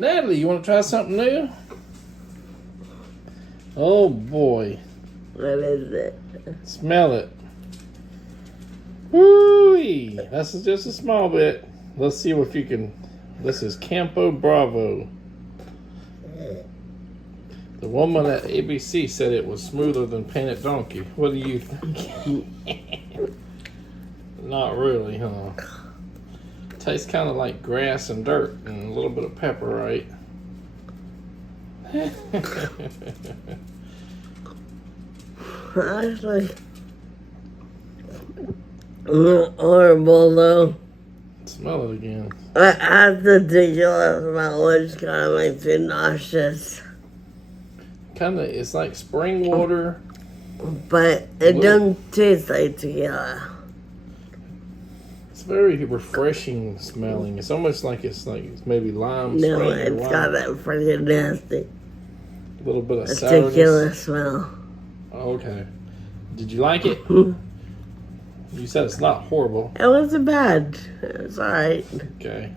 Natalie, you want to try something new? Oh boy. What is it? Smell it. Woo-wee. That's just a small bit. Let's see if you can. This is Campo Bravo. The woman at ABC said it was smoother than Painted Donkey. What do you think? Not really, huh? Tastes kind of like grass and dirt and a little bit of pepper, right? Actually, horrible though. Smell it again. I have the tequila smell, which kind of makes me nauseous. It's like spring water. But it doesn't taste like tequila. It's very refreshing smelling. It's almost like it's maybe lime. No, it's got that freaking nasty. A little bit of a sourness. Tequila smell. Oh, okay. Did you like it? You said it's not horrible. It wasn't bad. It was alright. Okay.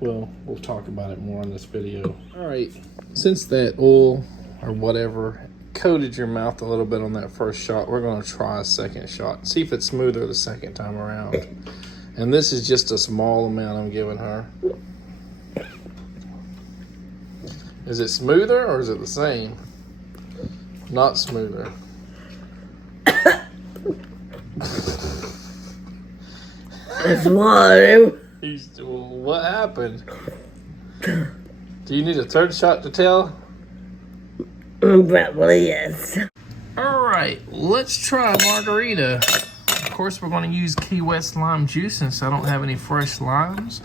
Well, we'll talk about it more in this video. Alright. Since that oil or whatever coated your mouth a little bit on that first shot, we're going to try a second shot. See if it's smoother the second time around. And this is just a small amount I'm giving her. Is it smoother or is it the same? Not smoother. It's water. What happened? Do you need a third shot to tell? Probably yes. Alright, let's try a margarita. Of course, we're going to use Key West lime juice since I don't have any fresh limes.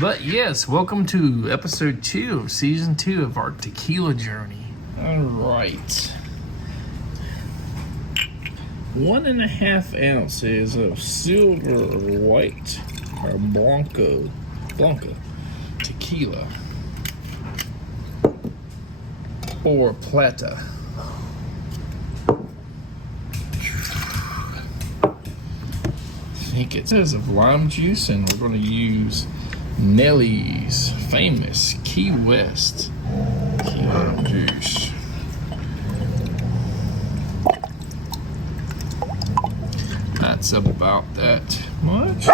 But yes, welcome to episode 2 of season 2 of our tequila journey. Alright. 1.5 ounces of silver or white or Blanca tequila or Plata. I think it says of lime juice, and we're going to use Nellie's famous Key West lime juice. That's about that much.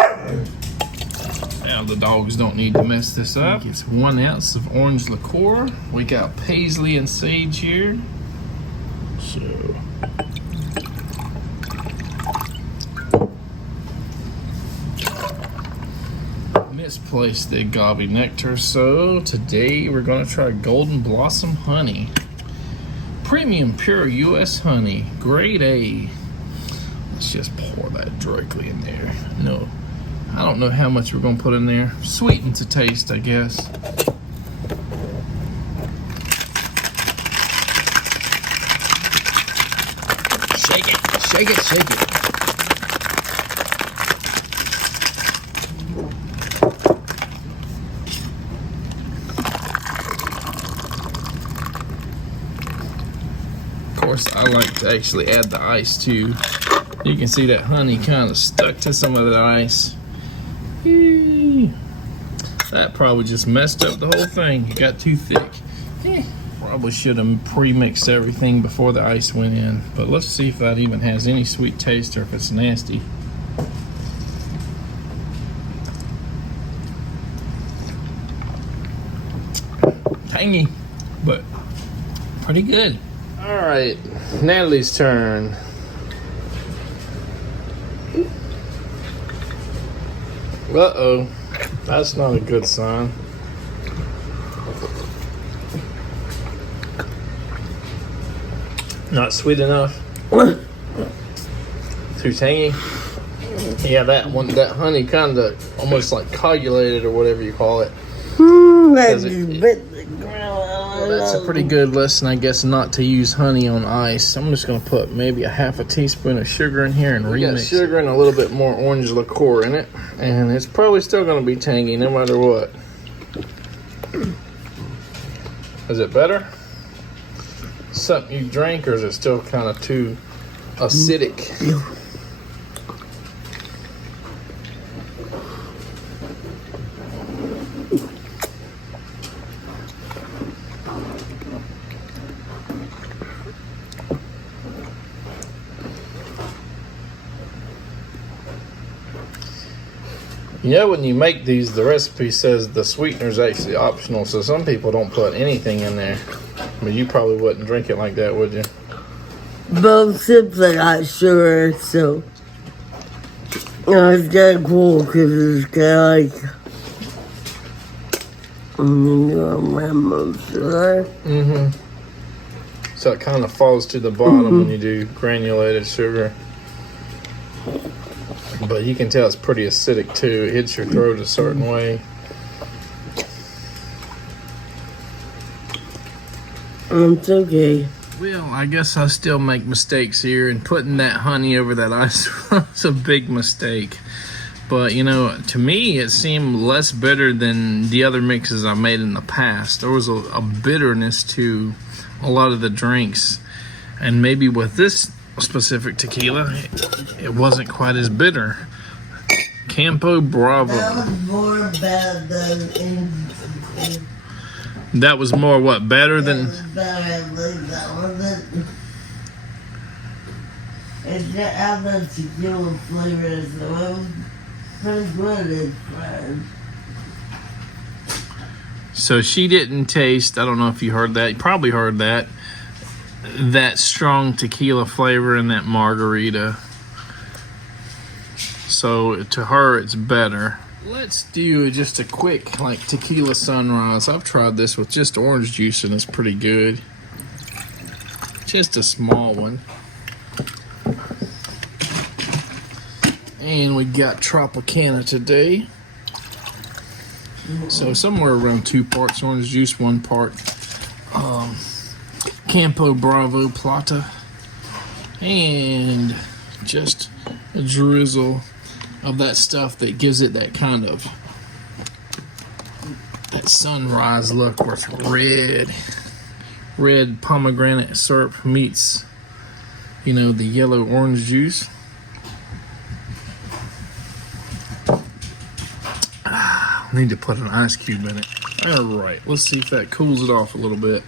Now the dogs don't need to mess this up. It's 1 ounce of orange liqueur. We got paisley and sage here. So misplaced the agave nectar. So today we're gonna try golden blossom honey. Premium pure US honey, grade A. Let's just pour that directly in there. No, I don't know how much we're gonna put in there. Sweeten to taste, I guess. Shake it, shake it, shake it. Of course, I like to actually add the ice too. You can see that honey kind of stuck to some of that ice. That probably just messed up the whole thing. It got too thick. Probably should have pre-mixed everything before the ice went in. But let's see if that even has any sweet taste or if it's nasty. Tangy, but pretty good. All right, Natalie's turn. Uh-oh, that's not a good sign. Not sweet enough. Too tangy. Yeah, that honey kind of almost like coagulated or whatever you call it. That's a pretty good lesson, I guess, not to use honey on ice. I'm just going to put maybe a half a teaspoon of sugar in here and remix. Got sugar and a little bit more orange liqueur in it, and it's probably still going to be tangy no matter what. Is it better? Something you drank, or is it still kind of too acidic? You know, when you make these, the recipe says the sweetener is actually optional, so some people don't put anything in there. But you probably wouldn't drink it like that, would you? Both sips I got sugar, so it's kind of cool because it's kind of like sugar. So it kind of falls to the bottom when you do granulated sugar. But you can tell it's pretty acidic too. It hits your throat a certain way. It's okay. Well, I guess I still make mistakes here, and putting that honey over that ice was a big mistake. But, you know, to me, it seemed less bitter than the other mixes I made in the past. There was a bitterness to a lot of the drinks. And maybe with this specific tequila, it wasn't quite as bitter. Campo Bravo. That was more bad than That was more what? Better than? It didn't have the tequila flavor, so it was pretty good. So she didn't taste, I don't know if you heard that, you probably heard that strong tequila flavor in that margarita. So to her, it's better. Let's do just a quick like tequila sunrise. I've tried this with just orange juice and it's pretty good. Just a small one. And we got Tropicana today. So somewhere around 2 parts orange juice, 1 part Campo Bravo Plata, and just a drizzle of that stuff that gives it that kind of that sunrise look where it's red pomegranate syrup meets, you know, the yellow orange juice. Need to put an ice cube in it. All right, let's see if that cools it off a little bit.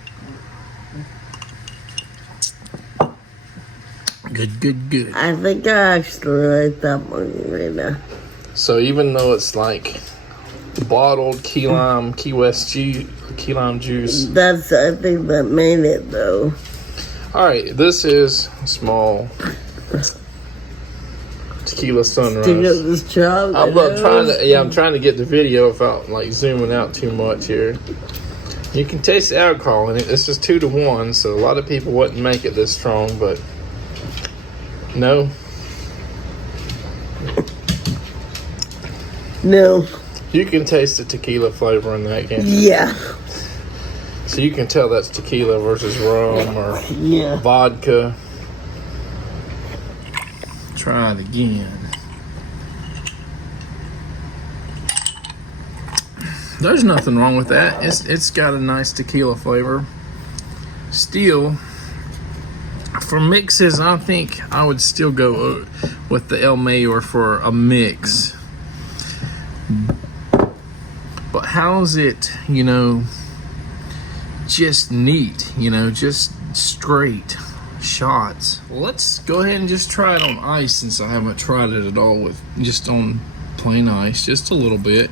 Good. I think I actually like that one right now. So even though it's like bottled key lime juice, That's, I think that made it though. all right, this is a small tequila sunrise. Stick up this child. I'm trying to get the video without like zooming out too much here. You can taste the alcohol in it. This is 2-to-1, so a lot of people wouldn't make it this strong, but no. No. You can taste the tequila flavor in that, can't you? Yeah. So you can tell that's tequila versus rum or vodka. Try it again. There's nothing wrong with that. It's got a nice tequila flavor. Still, for mixes, I think I would still go with the El Mayor for a mix. But how's it, you know, just neat, you know, just straight shots. Let's go ahead and just try it on ice since I haven't tried it at all with just on plain ice, just a little bit.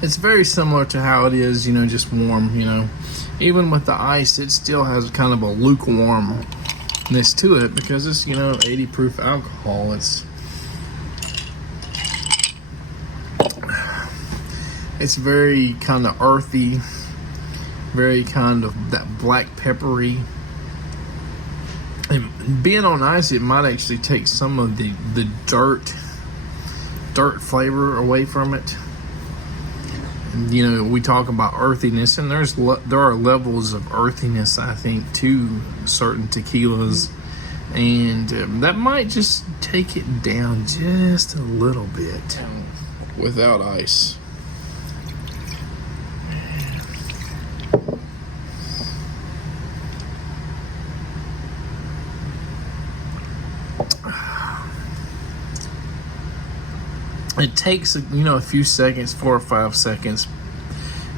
It's very similar to how it is, you know, just warm, you know. Even with the ice, it still has kind of a lukewarmness to it because it's, you know, 80 proof alcohol. It's very kind of earthy, very kind of that black peppery. And being on ice, it might actually take some of the dirt flavor away from it. You know, we talk about earthiness, and there are levels of earthiness, I think, to certain tequilas, and that might just take it down just a little bit without ice. It takes, you know, a few seconds, 4 or 5 seconds,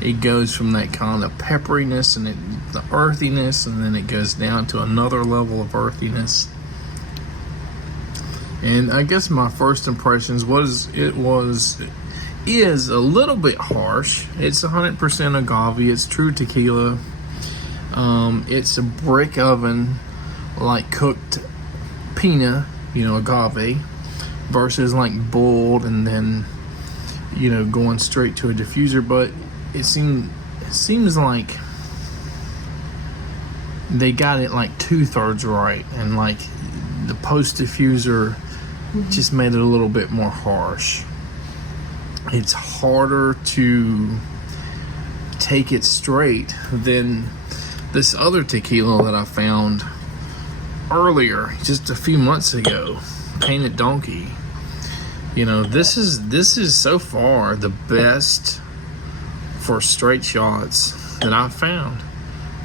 it goes from that kind of pepperiness and the earthiness, and then it goes down to another level of earthiness. And I guess my first impressions is a little bit harsh. It's 100% agave. It's true tequila. It's a brick oven, like cooked pina, agave, versus like boiled and then, going straight to a diffuser. But it seems like they got it like 2/3 right, and like the post diffuser just made it a little bit more harsh. It's harder to take it straight than this other tequila that I found earlier, just a few months ago, Painted Donkey. This is so far the best for straight shots that I've found.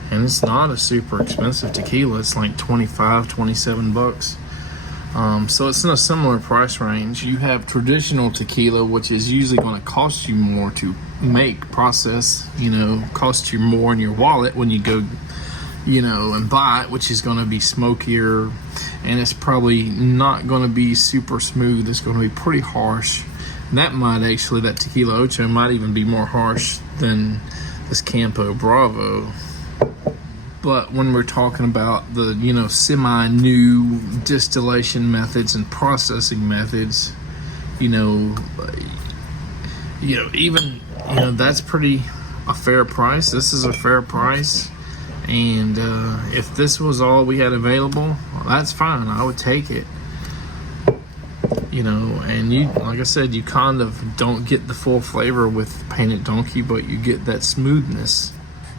And it's not a super expensive tequila. It's like $25-27. So it's in a similar price range. You have traditional tequila, which is usually going to cost you more to process, cost you more in your wallet when you go, and buy it, which is going to be smokier, and it's probably not going to be super smooth. It's going to be pretty harsh. And that Tequila Ocho might even be more harsh than this Campo Bravo. But when we're talking about the, semi-new distillation methods and processing methods, that's pretty a fair price. This is a fair price. And if this was all we had available, that's fine. I would take it. And you, like I said, you kind of don't get the full flavor with Painted Donkey, but you get that smoothness.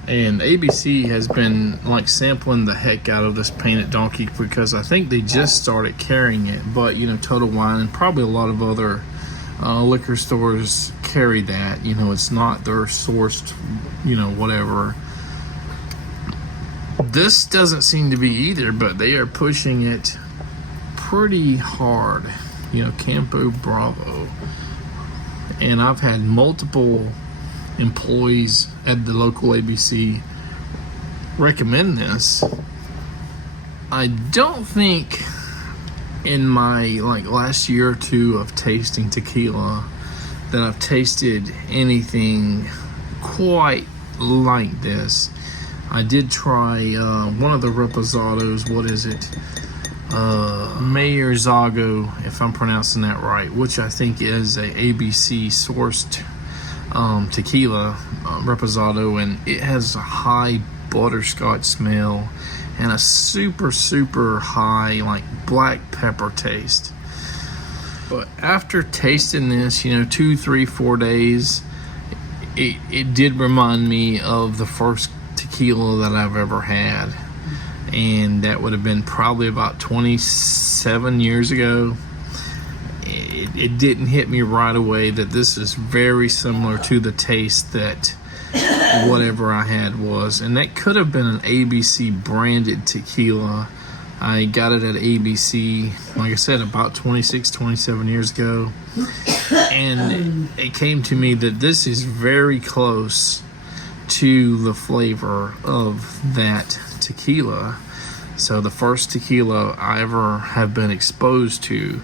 And ABC has been like sampling the heck out of this Painted Donkey because I think they just started carrying it. But Total Wine and probably a lot of other liquor stores carry that. It's not their sourced, whatever. This doesn't seem to be either, but they are pushing it pretty hard. Campo Bravo. And I've had multiple employees at the local ABC recommend this. I don't think in my last year or two of tasting tequila that I've tasted anything quite like this. I did try one of the reposados. What is it? Mayor Zago, if I'm pronouncing that right, which I think is a ABC sourced tequila reposado, and it has a high butterscotch smell and a super high black pepper taste. But after tasting this 2, 3, 4 days, it did remind me of the first tequila that I've ever had, and that would have been probably about 27 years ago. It didn't hit me right away that this is very similar to the taste that whatever I had was. And that could have been an ABC branded tequila. I got it at ABC, like I said, about 26, 27 years ago. And it came to me that this is very close to the flavor of that tequila. So the first tequila I ever have been exposed to,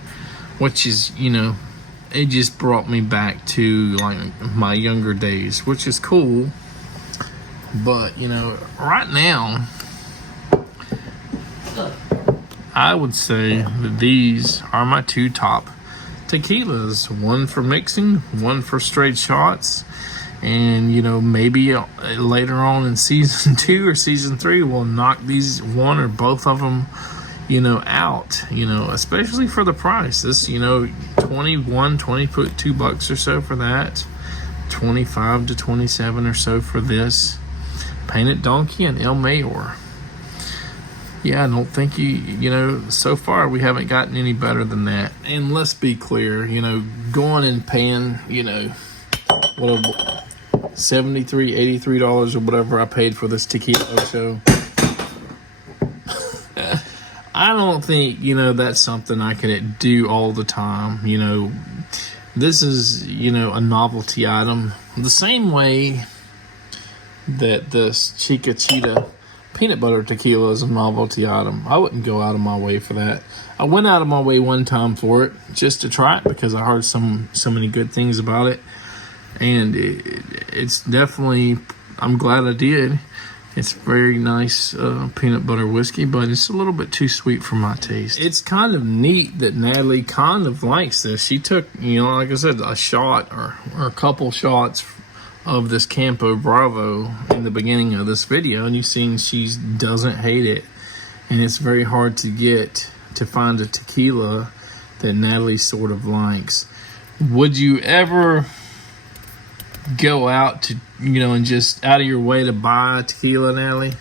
which is, it just brought me back to my younger days, which is cool. But, right now, I would say that these are my two top tequilas. One for mixing, one for straight shots. And, maybe later on in season 2 or season 3, we'll knock these one or both of them, out, especially for the price. This, $22 or so for that. 25 to 27 or so for this Painted Donkey and El Mayor. Yeah, I don't think so far we haven't gotten any better than that. And let's be clear, going and paying, $73, $83 or whatever I paid for this Tequila Ocho. I don't think, that's something I could do all the time. This is, a novelty item. The same way that this Chica Cheetah peanut butter tequila is a novelty item. I wouldn't go out of my way for that. I went out of my way one time for it just to try it because I heard so many good things about it, and it's definitely, I'm glad I did. It's very nice peanut butter whiskey, but it's a little bit too sweet for my taste. It's kind of neat that Natalie kind of likes this. She took, like I said, a shot or a couple shots of this Campo Bravo in the beginning of this video, and you've seen she doesn't hate it. And it's very hard to find a tequila that Natalie sort of likes. Would you ever go out to, and just out of your way to buy a tequila, Natalie?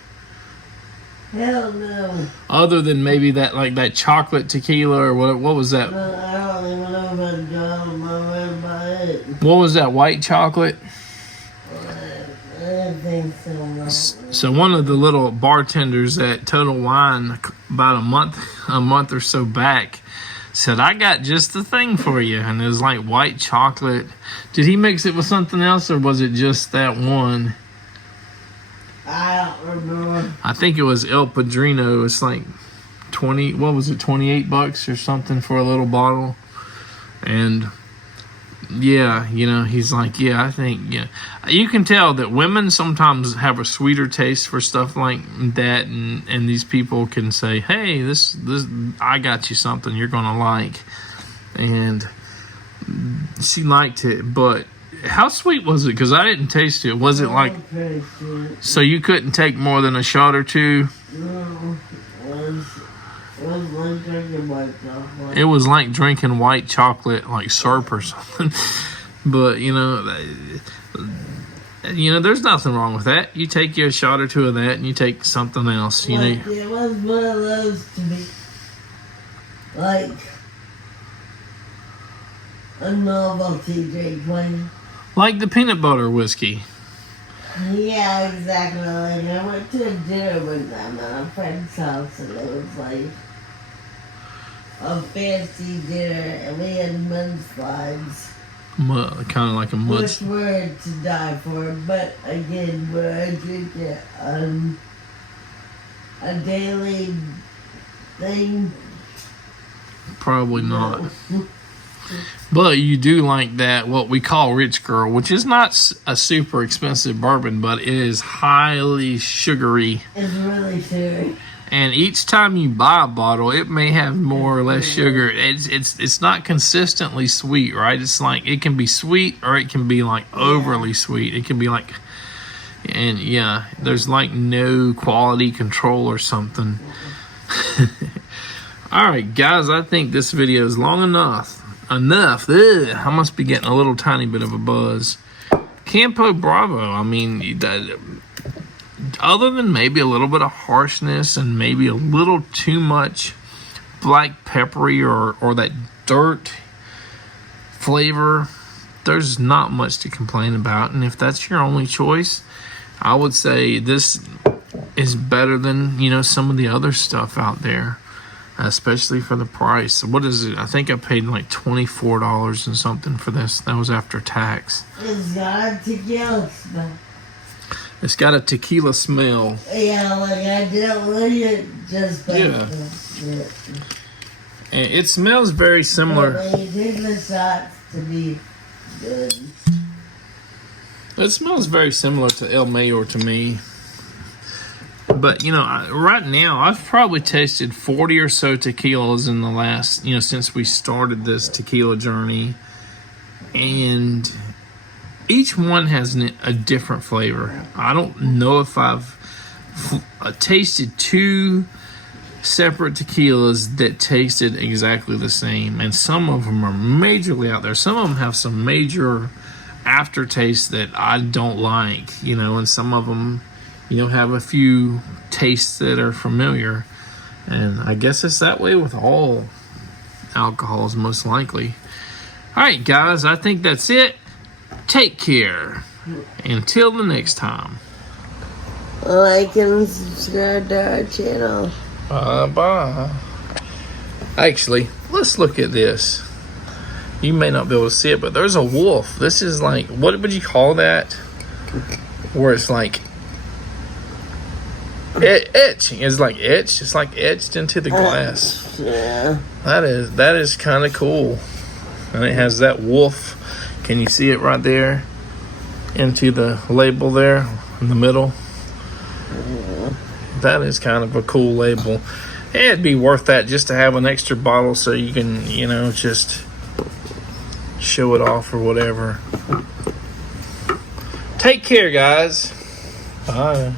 Hell no. Other than maybe that chocolate tequila, or what was that? No, I don't even know if I'd go out of my way to buy it. What was that, white chocolate? I don't think so, no. So one of the little bartenders at Total Wine about a month or so back said, I got just the thing for you. And it was like white chocolate. Did he mix it with something else, or was it just that one? I don't remember. I think it was El Padrino. It's like $28 or something for a little bottle. And yeah, he's like, yeah, I think, yeah. You can tell that women sometimes have a sweeter taste for stuff like that, and these people can say, hey, this I got you something you're gonna like. And she liked it, but how sweet was it? Because I didn't taste it. Was it like, so you couldn't take more than a shot or two? No, it was like drinking white chocolate, like syrup or something. But there's nothing wrong with that. You take you a shot or two of that, and you take something else. It was one of those to me, like a novelty drink, like the peanut butter whiskey. Yeah, exactly. Like I went to a dinner with them at a friend's house, and it was like a fancy dinner, and we had mudslides. Kind of like a mud. Which were to die for, but again, would I drink it on a daily thing? Probably not. But you do like that, what we call Rich Girl, which is not a super expensive bourbon, but it is highly sugary. It's really sugary. And each time you buy a bottle, it may have more or less sugar. It's not consistently sweet, right? It's like it can be sweet or it can be like overly sweet. It can be like, and yeah, there's like no quality control or something. All right, guys, I think this video is long enough. Ugh, I must be getting a little tiny bit of a buzz. Campo Bravo, I mean, other than maybe a little bit of harshness and maybe a little too much black peppery or that dirt flavor, there's not much to complain about. And if that's your only choice, I would say this is better than, some of the other stuff out there, especially for the price. What is it? I think I paid like $24 and something for this. That was after tax. It's got a tequila smell. It's got a tequila smell. Yeah, like I didn't want it just like And it smells very similar. But when you take the shots to be good. It smells very similar to El Mayor to me. But, right now, I've probably tasted 40 or so tequilas in the last, since we started this tequila journey. And each one has a different flavor. I don't know if I've tasted two separate tequilas that tasted exactly the same. And some of them are majorly out there. Some of them have some major aftertaste that I don't like, and some of them, have a few tastes that are familiar. And I guess it's that way with all alcohols, most likely. All right, guys, I think that's it. Take care. Until the next time. Like and subscribe to our channel. Bye. Actually, let's look at this. You may not be able to see it, but there's a wolf. This is like, what would you call that? Where it's like etching. It's like etched. It's like etched into the glass. Yeah. That is kind of cool. And it has that wolf. Can you see it right there? Into the label there in the middle. That is kind of a cool label. It'd be worth that just to have an extra bottle so you can, just show it off or whatever. Take care, guys. Bye.